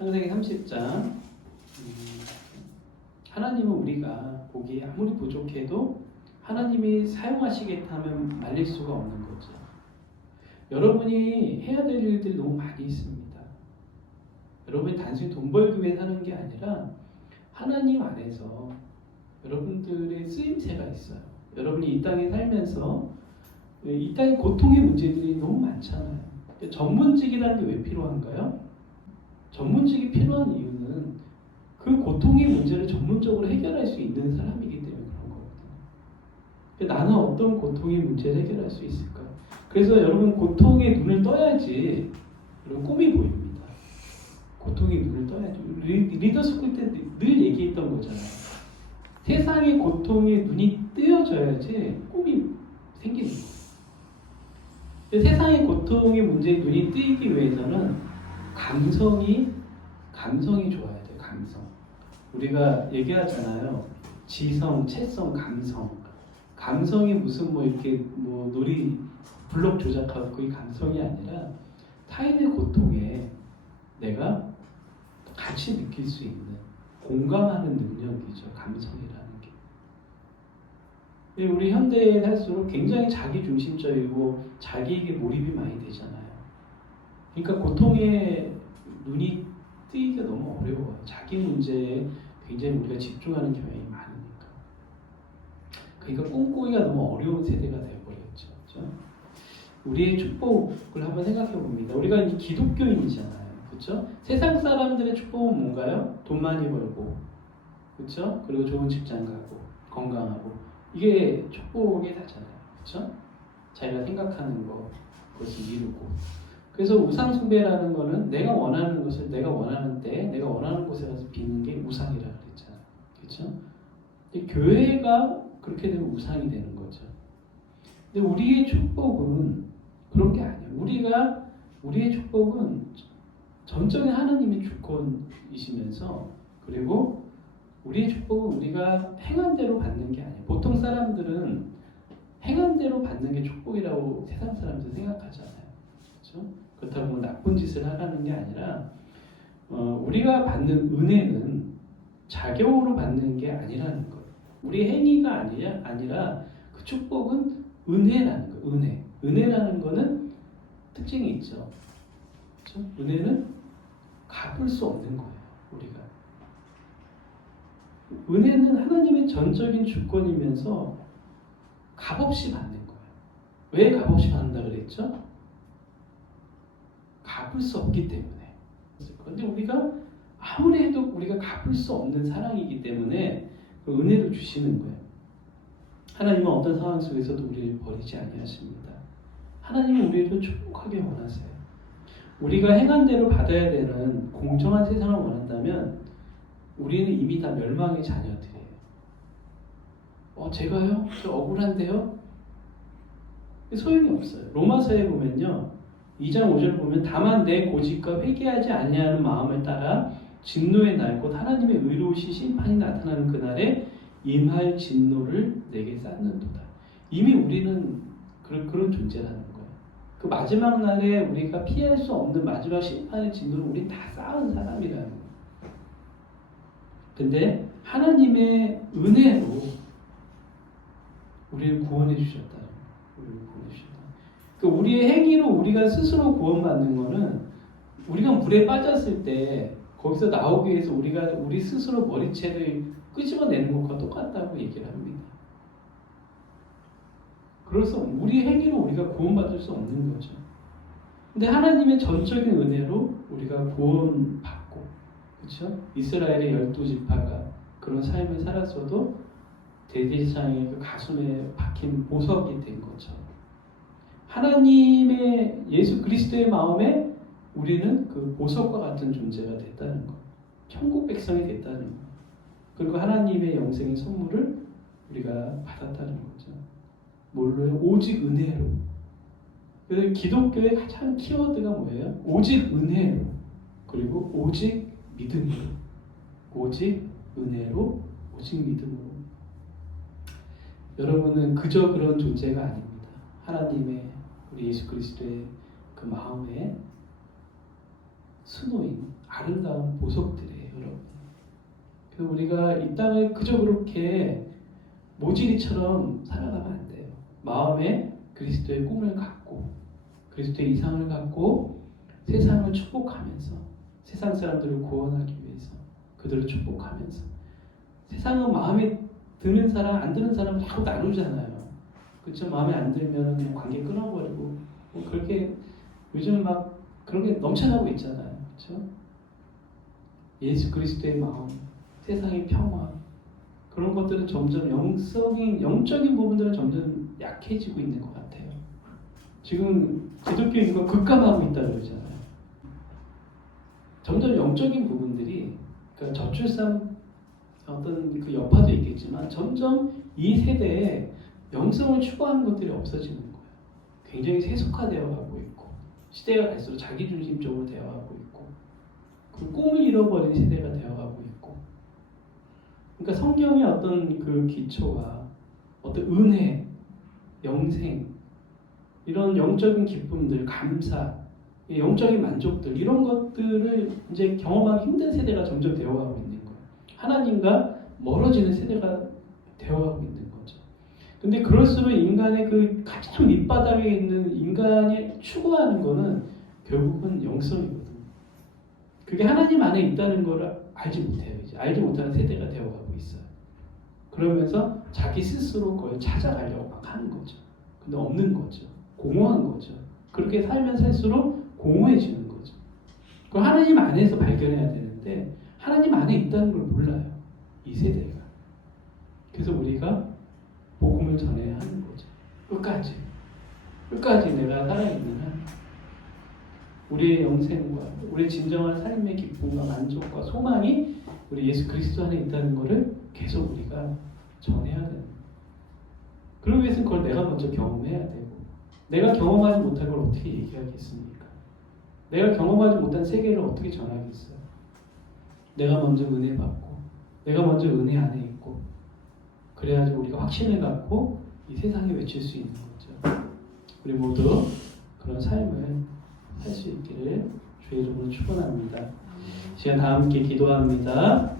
창세기 30장. 하나님은 우리가 보기에 아무리 부족해도 하나님이 사용하시겠다면 말릴 수가 없는 거죠. 여러분이 해야 될 일들이 너무 많이 있습니다. 여러분이 단순히 돈 벌기 위해 사는 게 아니라 하나님 안에서 여러분들의 쓰임새가 있어요. 여러분이 이 땅에 살면서 이 땅의 고통의 문제들이 너무 많잖아요. 전문직이라는 게 왜 필요한가요? 전문직이 필요한 이유는 그 고통의 문제를 전문적으로 해결할 수 있는 사람이기 때문에 그런 거거든요. 나는 어떤 고통의 문제를 해결할 수 있을까? 그래서 여러분 고통의 눈을 떠야지 여러분 꿈이 보입니다. 고통의 눈을 떠야지. 리더스쿨 때 늘 얘기했던 거잖아요. 세상의 고통에 눈이 뜨여져야지 꿈이 생기는 거예요. 세상의 고통의 문제에 눈이 뜨이기 위해서는 감성이 좋아야 돼요. 감성. 우리가 얘기하잖아요. 지성, 채성, 감성. 감성이 무슨 이렇게 놀이 블록 조작하고 그게 감성이 아니라 타인의 고통에 내가 같이 느낄 수 있는 공감하는 능력이죠. 감성이라는 게. 우리 현대에 살수록 굉장히 자기중심적이고 자기에게 몰입이 많이 되잖아요. 그러니까 고통에 눈이 뜨이기가 너무 어려워요. 자기 문제에 굉장히 우리가 집중하는 경향이 많으니까. 그러니까 꿈꾸기가 너무 어려운 세대가 되어버렸죠. 그렇죠? 우리의 축복을 한번 생각해 봅니다. 우리가 이제 기독교인이잖아요. 그렇죠? 세상 사람들의 축복은 뭔가요? 돈 많이 벌고, 그렇죠? 그리고 좋은 직장 가고, 건강하고, 이게 축복이 다잖아요. 그렇죠? 자기가 생각하는 거, 그것을 이루고. 그래서 우상숭배라는 거는 내가 원하는 것을 내가 원하는 때, 내가 원하는 곳에 가서 비는 게 우상이라고 그랬잖아요. 그렇죠? 근데 교회가 그렇게 되면 우상이 되는 거죠. 근데 우리의 축복은 그런 게 아니에요. 우리의 축복은 전적인 하나님의 주권이시면서, 그리고 우리의 축복은 우리가 행한 대로 받는 게 아니에요. 보통 사람들은 행한 대로 받는 게 축복이라고 세상 사람들 생각하잖아요. 그렇죠? 그렇다고 나쁜 짓을 하라는 게 아니라 우리가 받는 은혜는 자격으로 받는 게 아니라는 거예요. 우리 행위가 아니라 그 축복은 은혜라는 거예요. 은혜라는 거는 특징이 있죠. 그렇죠? 은혜는 갚을 수 없는 거예요. 우리가. 은혜는 하나님의 전적인 주권이면서 값없이 받는 거예요. 왜 값없이 받는다 그랬죠? 갚을 수 없기 때문에. 그런데 우리가 아무리 해도 우리가 갚을 수 없는 사랑이기 때문에 그 은혜를 주시는 거예요. 하나님은 어떤 상황 속에서도 우리를 버리지 아니하십니다. 하나님은 우리를 축복하게 원하세요. 우리가 행한 대로 받아야 되는 공정한 세상을 원한다면 우리는 이미 다 멸망의 자녀들이에요. 제가요? 저 억울한데요? 소용이 없어요. 로마서에 보면요. 2장 5절 보면 다만 내 고집과 회개하지 아니하는 마음을 따라 진노의 날 곧 하나님의 의로우신 심판이 나타나는 그날에 임할 진노를 내게 쌓는도다. 이미 우리는 그런 존재라는 거예요. 그 마지막 날에 우리가 피할 수 없는 마지막 심판의 진노를 우리 다 쌓은 사람이라는 거예요. 근데 하나님의 은혜로 우리를 구원해 주셨다는 거예요. 그러니까 우리의 행위로 우리가 스스로 구원받는 거는 우리가 물에 빠졌을 때 거기서 나오기 위해서 우리 스스로 머리채를 끄집어내는 것과 똑같다고 얘기를 합니다. 그래서 우리 행위로 우리가 구원받을 수 없는 거죠. 근데 하나님의 전적인 은혜로 우리가 구원받고, 그렇죠? 이스라엘의 12지파가 그런 삶을 살았어도 대제사장의 그 가슴에 박힌 보석이 된 것처럼 하나님의 예수 그리스도의 마음에 우리는 그 보석과 같은 존재가 됐다는 것, 천국 백성이 됐다는 것, 그리고 하나님의 영생의 선물을 우리가 받았다는 거죠. 뭘로요? 오직 은혜로. 그래서 기독교의 가장 키워드가 뭐예요? 오직 은혜로, 그리고 오직 믿음으로. 오직 은혜로, 오직 믿음으로. 여러분은 그저 그런 존재가 아닙니다. 하나님의 우리 예수 그리스도의 그 마음에 수노인 아름다운 보석들이에요, 여러분. 그래서 우리가 이 땅을 그저 그렇게 모질이처럼 살아가면 안 돼요. 마음에 그리스도의 꿈을 갖고 그리스도의 이상을 갖고 세상을 축복하면서 세상 사람들을 구원하기 위해서 그들을 축복하면서 세상은 마음에 드는 사람 안 드는 사람 자꾸 나누잖아요. 그렇죠? 마음에 안 들면 그냥 관계 끊어버리고 뭐 그렇게 요즘 막 그런 게 넘쳐나고 있잖아요. 그렇죠? 예수 그리스도의 마음, 세상의 평화 그런 것들은 점점 영적인 부분들은 점점 약해지고 있는 것 같아요. 지금 기독교인과 급감하고 있다고 그러잖아요. 점점 영적인 부분들이 그러니까 저출산 어떤 그 여파도 있겠지만 점점 이 세대에 영성을 추구하는 것들이 없어지는 거예요. 굉장히 세속화되어 가고 있고 시대가 갈수록 자기중심적으로 되어가고 있고 그 꿈을 잃어버린 세대가 되어가고 있고 그러니까 성경의 어떤 그 기초가 어떤 은혜, 영생 이런 영적인 기쁨들, 감사, 영적인 만족들 이런 것들을 이제 경험하기 힘든 세대가 점점 되어가고 있는 거예요. 하나님과 멀어지는 세대가 되어가고 있는 거죠. 근데 그럴수록 인간의 그 가장 밑바닥에 있는 인간이 추구하는 거는 결국은 영성이거든요. 그게 하나님 안에 있다는 걸 알지 못해요. 이제 알지 못하는 세대가 되어가고 있어요. 그러면서 자기 스스로 그걸 찾아가려고 막 하는 거죠. 근데 없는 거죠. 공허한 거죠. 그렇게 살면 살수록 공허해지는 거죠. 그 하나님 안에서 발견해야 되는데 하나님 안에 있다는 걸 몰라요. 이 세대가. 그래서 우리가 복음을 전해야 하는 거죠. 끝까지 내가 살아있는 한 우리의 영생과 우리의 진정한 삶의 기쁨과 만족과 소망이 우리 예수 그리스도 안에 있다는 것을 계속 우리가 전해야 되는 거예요. 그러기 위해서는 그걸 내가 먼저 경험해야 되고 내가 경험하지 못한 걸 어떻게 얘기하겠습니까? 내가 경험하지 못한 세계를 어떻게 전하겠어요? 내가 먼저 은혜 받고 내가 먼저 은혜 안에 있고 그래야지 우리가 확신을 갖고 이 세상에 외칠 수 있는 거죠. 우리 모두 그런 삶을 할 수 있기를 주의 이름으로 축원합니다. 시간 다 함께 기도합니다.